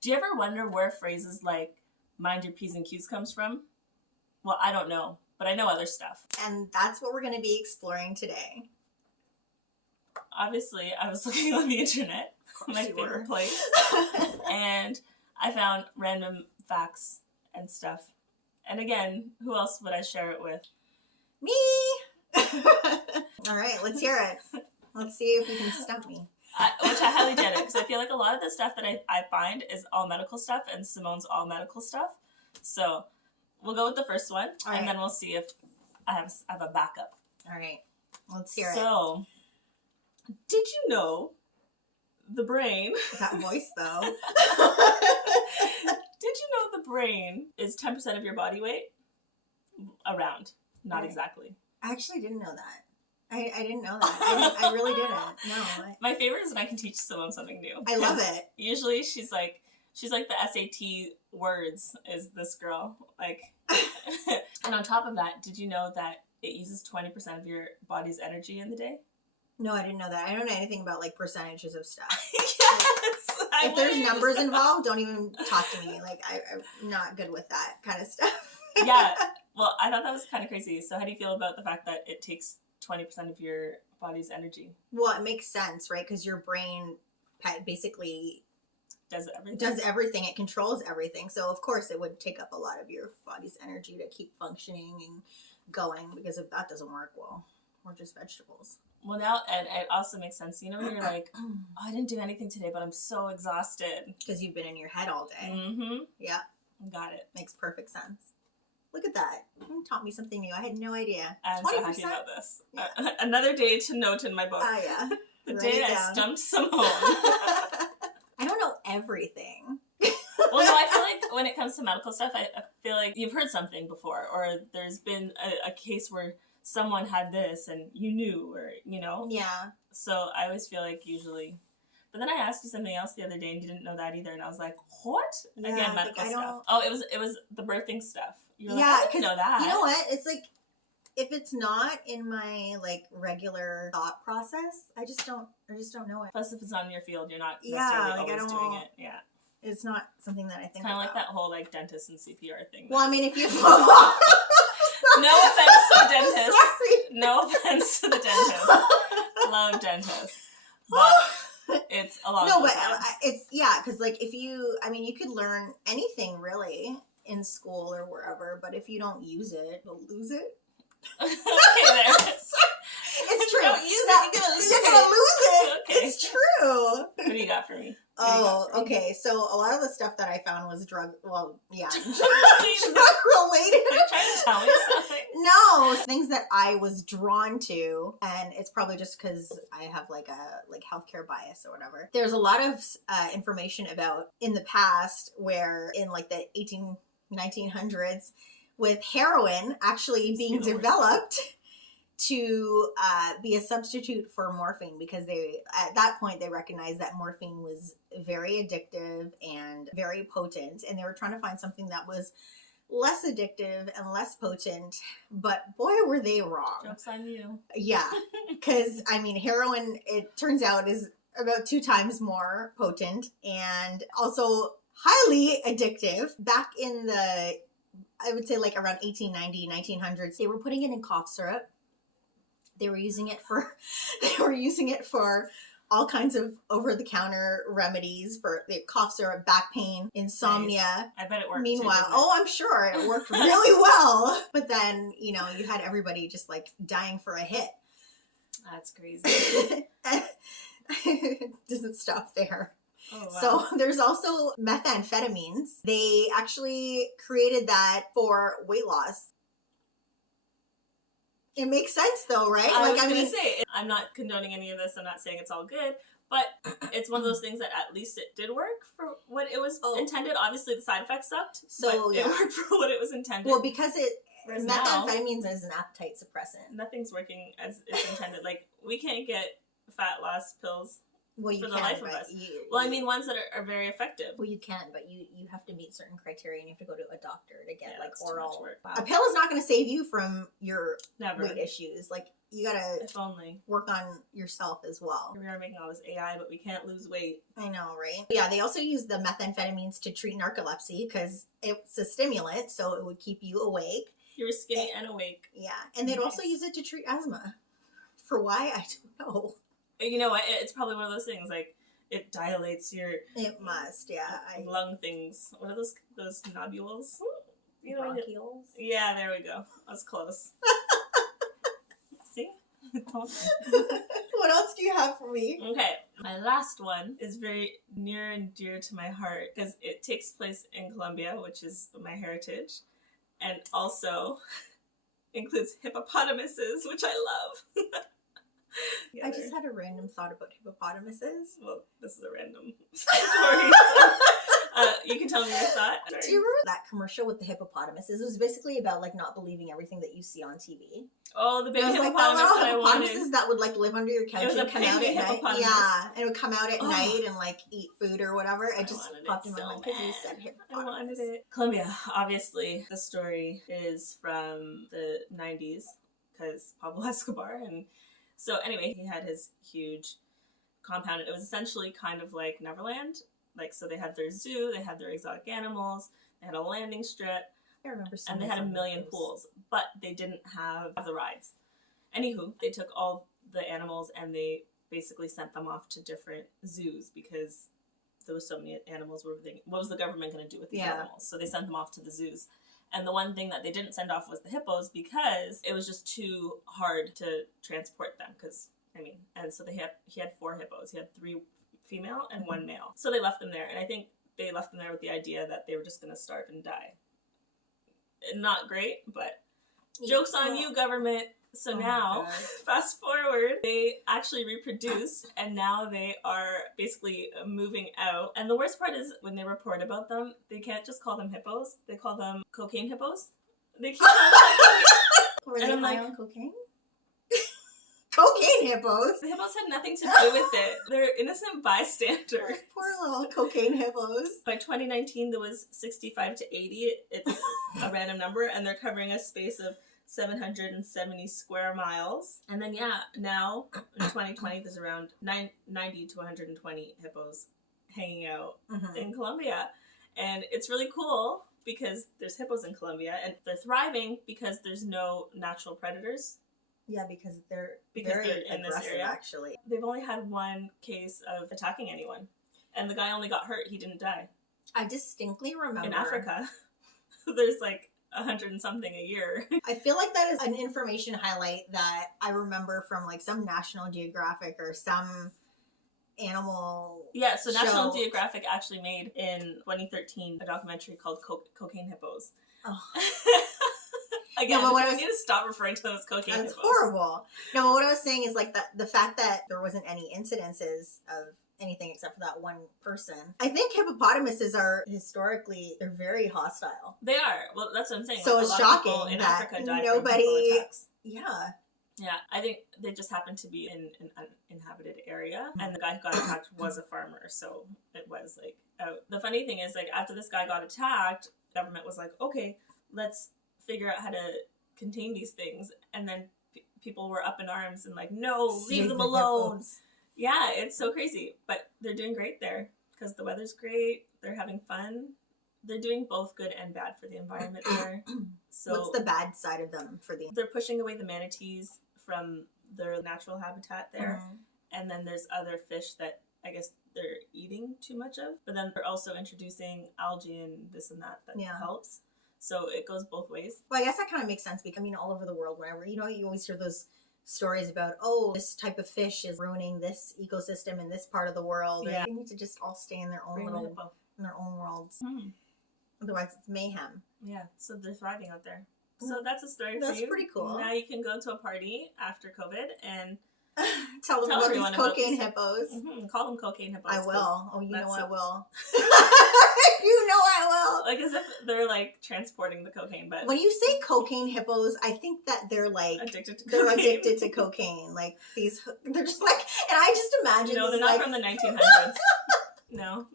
Do you ever wonder where phrases like mind your P's and Q's comes from? Well, I don't know, but I know other stuff. And that's what we're going to be exploring today. Obviously, I was looking on the internet, my favorite place, and I found random facts and stuff. And again, who else would I share it with? Me! All right, let's hear it. Let's see if you can stump me. Which I highly doubt it, because I feel like a lot of the stuff that I find is all medical stuff, and Simone's all medical stuff. So we'll go with the first one, and then we'll see if I have a backup. All right, let's hear it. So, did you know the brain... That voice, though. Did you know the brain is 10% of your body weight? Around. Not exactly. I actually didn't know that. I didn't know that. I really didn't. No. My favorite is when I can teach someone something new. I love it. Usually she's like the SAT words is this girl. Like, and on top of that, did you know that it uses 20% of your body's energy in the day? No, I didn't know that. I don't know anything about like percentages of stuff. Yes. If there's numbers involved, don't even talk to me. Like I'm not good with that kind of stuff. Yeah. Well, I thought that was kind of crazy. So how do you feel about the fact that it takes 20% of your body's energy? Well, it makes sense, right? Because your brain basically does everything. It controls everything. So of course it would take up a lot of your body's energy to keep functioning and going, because if that doesn't work, well, we're just vegetables. Well, now it also makes sense. You know, when you're like, oh, I didn't do anything today, but I'm so exhausted. Because you've been in your head all day. Mm-hmm. Yeah. Got it. Makes perfect sense. Look at that. You taught me something new. I had no idea. I'm 20%? So happy about this. Yeah. Another day to note in my book. Oh, yeah. The day I stumped Simone. I don't know everything. Well, no, I feel like when it comes to medical stuff, I feel like you've heard something before, or there's been a case where someone had this and you knew, or, you know? Yeah. So I always feel like usually... But then I asked you something else the other day and you didn't know that either, and I was like, what? Yeah, again, medical stuff. Oh, it was the birthing stuff. You were like, I didn't know that. You know what? It's like, if it's not in my like regular thought process, I just don't know it. Plus, if it's not in your field, you're not necessarily always doing it. Yeah. It's not something that I think kind of about. like that whole like dentist and CPR thing. Well, I mean, if you no offense to the dentist. Sorry. No offense to the dentist. Love dentists. But it's a lot. No, but it's because like if you could learn anything really in school or wherever, but if you don't use it, you'll lose it. Okay, there. It's true. Don't use it, you're gonna lose it. Okay. It's true. What do you got for me? Okay. So a lot of the stuff that I found was drug related. You're trying to tell me something? No, things that I was drawn to, and it's probably just because I have like a healthcare bias or whatever. There's a lot of information about in the past where in like the 1900s with heroin actually being developed to be a substitute for morphine, because at that point they recognized that morphine was very addictive and very potent, and they were trying to find something that was less addictive and less potent, but boy were they wrong. Joke's on you. Yeah, because I mean heroin, it turns out, is about 2 times more potent and also highly addictive. Back in the, I would say like around 1890, 1900s, they were putting it in cough syrup. They were using it for all kinds of over-the-counter remedies for the cough syrup, back pain, insomnia. Nice. I bet it worked. Meanwhile, I'm sure it worked really well. But then, you had everybody just like dying for a hit. That's crazy. It doesn't stop there. Oh, wow. So there's also methamphetamines. They actually created that for weight loss. It makes sense though, right? I was going to say, I'm not condoning any of this. I'm not saying it's all good, but it's one of those things that at least it did work for what it was intended. Obviously the side effects sucked, but it worked for what it was intended. Well, because methamphetamines is an appetite suppressant. Nothing's working as it's intended. Like, we can't get fat loss pills Well, you for the can, life of but us. Well, I mean, ones that are very effective. Well, you can, but you have to meet certain criteria, and you have to go to a doctor to get like that's too much oral. work. Wow. A pill is not going to save you from your Never. weight issues. Like you gotta If only. work on yourself as well. We are making all this AI, but we can't lose weight. I know, right? Yeah, they also use the methamphetamines to treat narcolepsy because it's a stimulant, so it would keep you awake. You were skinny and awake. Yeah, and they'd also use it to treat asthma. For why? I don't know. You know what? It's probably one of those things like it dilates your. It must, yeah. Lung things. What are those nodules? You know, bronchioles. Yeah, there we go. I was close. See? What else do you have for me? Okay, my last one is very near and dear to my heart because it takes place in Colombia, which is my heritage, and also includes hippopotamuses, which I love. Yeah, I just had a random thought about hippopotamuses. Well, this is a random story. You can tell me your thought. Sorry. Do you remember that commercial with the hippopotamuses? It was basically about like not believing everything that you see on TV. Oh, the baby hippopotamus that I wanted. that would like live under your couch and come out at night. Yeah, and it would come out at night and like eat food or whatever. It just popped in my mind because you said hippopotamus. I wanted it. Colombia, obviously, the story is from the 90s because Pablo Escobar. And so anyway, he had his huge compound. It was essentially kind of like Neverland. Like, so they had their zoo, they had their exotic animals, they had a landing strip. I remember seeing and they had a million pools, but they didn't have the rides. Anywho, they took all the animals and they basically sent them off to different zoos because there was so many animals. What was the government going to do with these animals? So they sent them off to the zoos. And the one thing that they didn't send off was the hippos because it was just too hard to transport them. And so he had 4 hippos. He had 3 female and 1 male. So they left them there. And I think they left them there with the idea that they were just going to starve and die. Not great, but joke's on you, government. So now, fast forward, they actually reproduced and now they are basically moving out. And the worst part is when they report about them, they can't just call them hippos. They call them cocaine hippos. They keep Were they high on cocaine? Cocaine hippos? The hippos had nothing to do with it. They're innocent bystanders. Poor little cocaine hippos. By 2019, there was 65 to 80. It's a random number, and they're covering a space of 770 square miles. And then, now in 2020, there's around 90 to 120 hippos hanging out in Colombia. And it's really cool because there's hippos in Colombia, and they're thriving because there's no natural predators. Yeah, because they're very in this area. Actually. They've only had 1 case of attacking anyone. And the guy only got hurt. He didn't die. I distinctly remember. In Africa, there's like 100 and something a year. I feel like that is an information highlight that I remember from like some National Geographic or some animal so National Geographic actually made in 2013 a documentary called Cocaine Hippos. Oh. Again, we need to stop referring to them as cocaine hippos. That's horrible. No, but what I was saying is like the fact that there wasn't any incidences of anything except for that 1 person. I think hippopotamuses are historically, they're very hostile. They are. Well, that's what I'm saying. So like, it's shocking in that Africa died nobody. From hippo attacks. Yeah. Yeah, I think they just happened to be in an uninhabited area, and the guy who got attacked was a farmer, so it was like out. The funny thing is, like, after this guy got attacked, the government was like, okay, let's figure out how to contain these things, and then people were up in arms and like, no, leave them alone. Yeah, it's so crazy, but they're doing great there because the weather's great. They're having fun. They're doing both good and bad for the environment there. So what's the bad side of them for the? They're pushing away the manatees from their natural habitat there, and then there's other fish that I guess they're eating too much of. But then they're also introducing algae and this and that helps. So it goes both ways. Well, I guess that kind of makes sense because, I mean, all over the world, whenever, you always hear those stories about, this type of fish is ruining this ecosystem in this part of the world. Yeah. They need to just all stay in their own in their own worlds. Otherwise, it's mayhem. Yeah, so they're thriving out there. So that's a story for you. That's pretty cool. Now you can go to a party after COVID and tell them about these cocaine hippos. Call them cocaine hippos. I will. Oh, you know I will. Like as if they're like transporting the cocaine, but when you say cocaine hippos, I think that they're like addicted to they're cocaine. addicted to cocaine. Like they're just like, and I just imagine. No, they're these, not like, from the 1900s. No,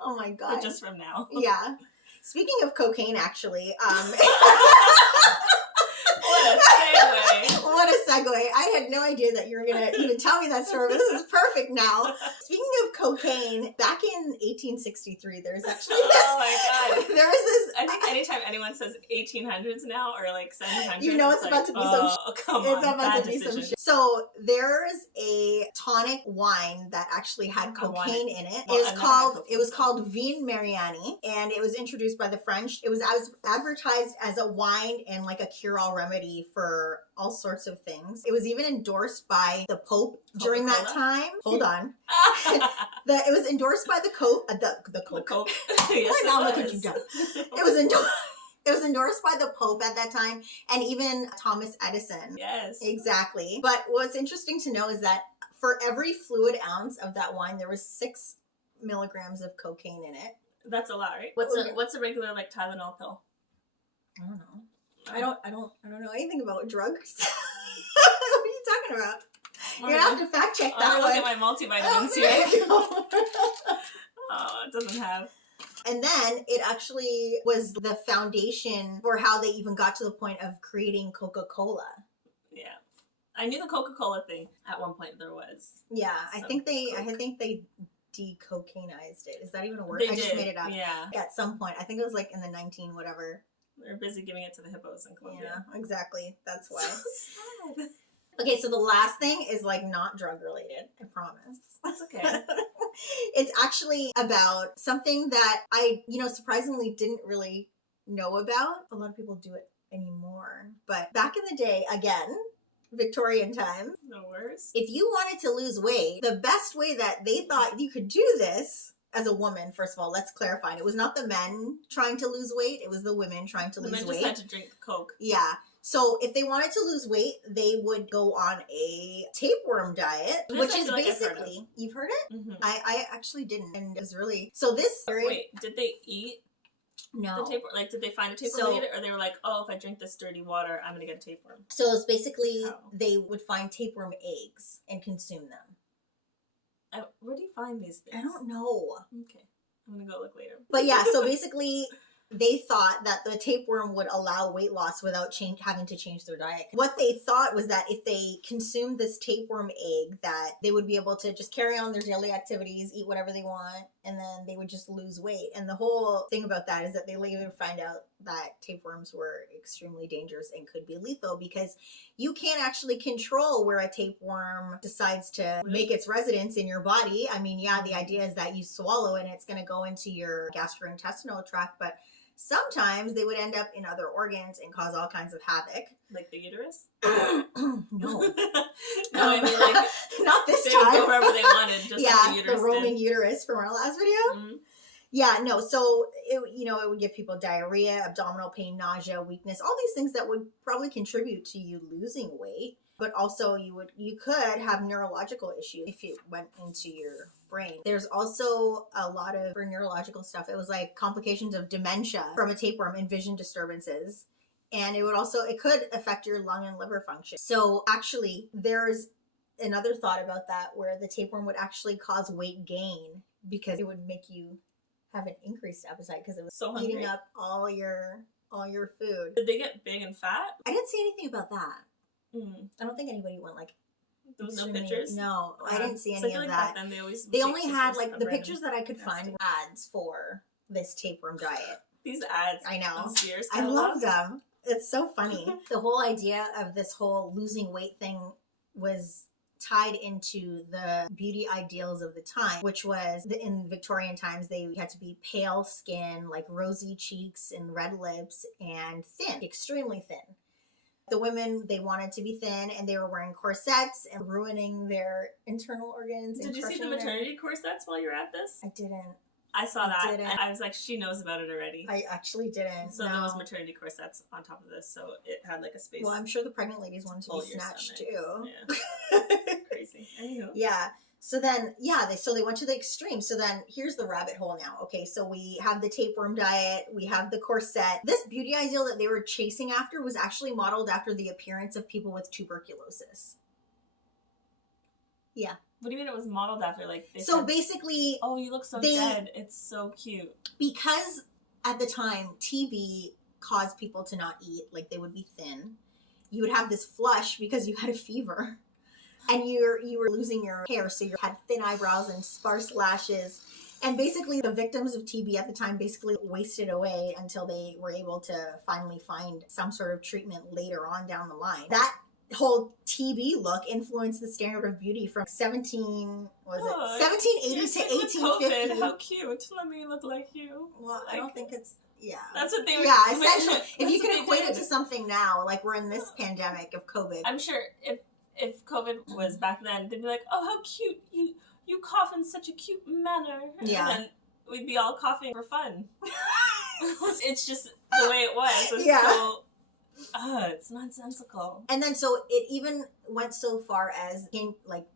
oh my god, they're just from now. Yeah. Speaking of cocaine, actually, What a segue. what a segue. I had no idea that you were going to even tell me that story, but this is perfect now. Speaking of cocaine, back in 1863, there's actually this. Oh my god. There was this. I think anytime anyone says 1800s now or like 1700s, You know it's about to be some come It's on, about bad to be decision. some shit. So there's a tonic wine that actually had I want cocaine in it. Well, It was I've never had called cocaine. Vin Mariani, and it was introduced by the French. It was advertised as a wine and like a cure-all remedy for all sorts of things. It was even endorsed by the Pope during that Coca-Cola? time. Hold on. It was endorsed by the Coke. The Coke. Coke. Yes, Now it look what was. you've done. It was endorsed. It was endorsed by the Pope at that time, and even Thomas Edison. Yes. Exactly. But what's interesting to know is that for every fluid ounce of that wine, there was 6 milligrams of cocaine in it. That's a lot, right? Okay. What's a regular like Tylenol pill? I don't know. I don't know anything about drugs. What are you talking about? You're gonna have to fact check that Look one. at my multivitamins Oh, here. there you go. Oh, it doesn't have. And then it actually was the foundation for how they even got to the point of creating Coca-Cola. Yeah. I knew the Coca-Cola thing. At one point there was. Yeah, I Some think they Coke. decocainized it. Is that even a word? They I just did, made it up. Yeah. At some point. I think it was like in the 19 whatever. They're busy giving it to the hippos in Colombia. Yeah, exactly. That's why. So sad. Okay, so the last thing is like not drug related, I promise. That's okay. It's actually about something that I, surprisingly didn't really know about. A lot of people do it anymore. But back in the day, again, Victorian time, The worst. if you wanted to lose weight, the best way that they thought you could do this as a woman, first of all, let's clarify. It was not the men trying to lose weight, it was the women trying to The lose men weight. just had to drink Coke. Yeah. So if they wanted to lose weight, they would go on a tapeworm diet, This which I is feel like I've heard of. basically, you've heard it? Mm-hmm. I actually didn't. And it's really, so this. Wait, did they eat No. the tapeworm? Like, did they find a tapeworm So- and eat it? Or they were like, oh, if I drink this dirty water, I'm going to get a tapeworm? So it's basically, Oh. they would find tapeworm eggs and consume them. Where do you find these things? I don't know. Okay. I'm going to go look later. But yeah, so basically, they thought that the tapeworm would allow weight loss without having to change their diet. What they thought was that if they consumed this tapeworm egg, that they would be able to just carry on their daily activities, eat whatever they want, and then they would just lose weight. And the whole thing about that is that they later find out that tapeworms were extremely dangerous and could be lethal because you can't actually control where a tapeworm decides to make its residence in your body. I mean, yeah, the idea is that you swallow and it's going to go into your gastrointestinal tract, but sometimes they would end up in other organs and cause all kinds of havoc. Like the uterus? No. No, I mean, like, Not this they time. would go wherever they wanted, just yeah, like the uterus the roaming did. uterus from our last video. Mhm. Yeah, no, so it would give people diarrhea, abdominal pain, nausea, weakness, all these things that would probably contribute to you losing weight. But also you could have neurological issues if it went into your brain. There's also a lot of, for neurological stuff, it was like complications of dementia from a tapeworm and vision disturbances. And it could affect your lung and liver function. So actually there's another thought about that where the tapeworm would actually cause weight gain because it would make you have an increased appetite because it was So eating hungry. up all your food. Did they get big and fat? I didn't see anything about that. Mm. I don't think anybody went like There was no extremely- pictures? No, I didn't see So any feel of like that. back then they They take only had pictures like of the random pictures that I could find nasty- were ads for this tapeworm diet. These ads. I know. on Sears I catalog. love them. It's so funny. The whole idea of this whole losing weight thing was tied into the beauty ideals of the time, which was in Victorian times, they had to be pale skin, like rosy cheeks and red lips, and thin, extremely thin. The women, they wanted to be thin, and they were wearing corsets and ruining their internal organs. Did and you see the crushing their- maternity corsets while you were at this? I didn't. I saw I that. didn't. And I was like, she knows about it already. I actually didn't. So no. there was maternity corsets on top of this, so it had like a space. Well, I'm sure the pregnant ladies wanted to Hold be your snatched stomach. too. Yeah. Crazy. Anywho. Yeah. So then, yeah, they went to the extreme. So then here's the rabbit hole now. Okay, so we have the tapeworm diet, we have the corset. This beauty ideal that they were chasing after was actually modeled after the appearance of people with tuberculosis. Yeah. What do you mean it was modeled after? Like, they So said, basically, oh, you look so dead. It's so cute. Because at the time, TB caused people to not eat, like they would be thin. You would have this flush because you had a fever. And you were losing your hair, so you had thin eyebrows and sparse lashes. And basically, the victims of TB at the time basically wasted away until they were able to finally find some sort of treatment later on down the line. That whole TB look influenced the standard of beauty from 1780 to 1850. How cute. Let me look like you. Well, I don't think it's... Yeah. That's what they were... Yeah, essentially. If you could equate it to something now, like we're in this pandemic of COVID. I'm sure if COVID was back then, they'd be like, oh, how cute. You cough in such a cute manner. Yeah. And then we'd be all coughing for fun. It's just the way it was. It's yeah. So... it's nonsensical. And then so it even went so far as being like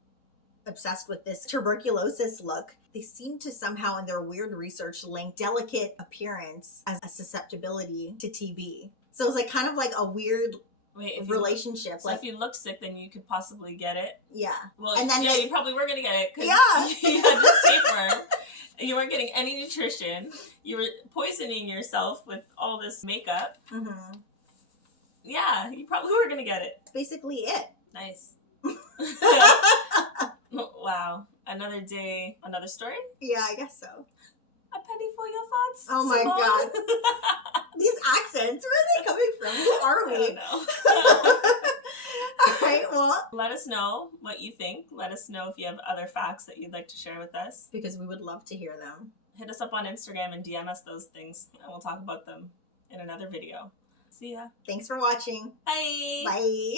obsessed with this tuberculosis look. They seem to somehow in their weird research link delicate appearance as a susceptibility to TB. So it's like kind of like a weird relationship. So if you look sick, then you could possibly get it. Yeah. Well, and then you probably were going to get it because you had this tapeworm. You weren't getting any nutrition. You were poisoning yourself with all this makeup. Mm-hmm. Yeah, you probably were going to get it. That's basically it. Nice. Wow. Another day, another story? Yeah, I guess so. A penny for your thoughts? Oh my Simone? God. These accents, where are they coming from? Who are we? I don't know. All right, well. Let us know what you think. Let us know if you have other facts that you'd like to share with us. Because we would love to hear them. Hit us up on Instagram and DM us those things, and we'll talk about them in another video. See ya. Thanks for watching. Bye. Bye.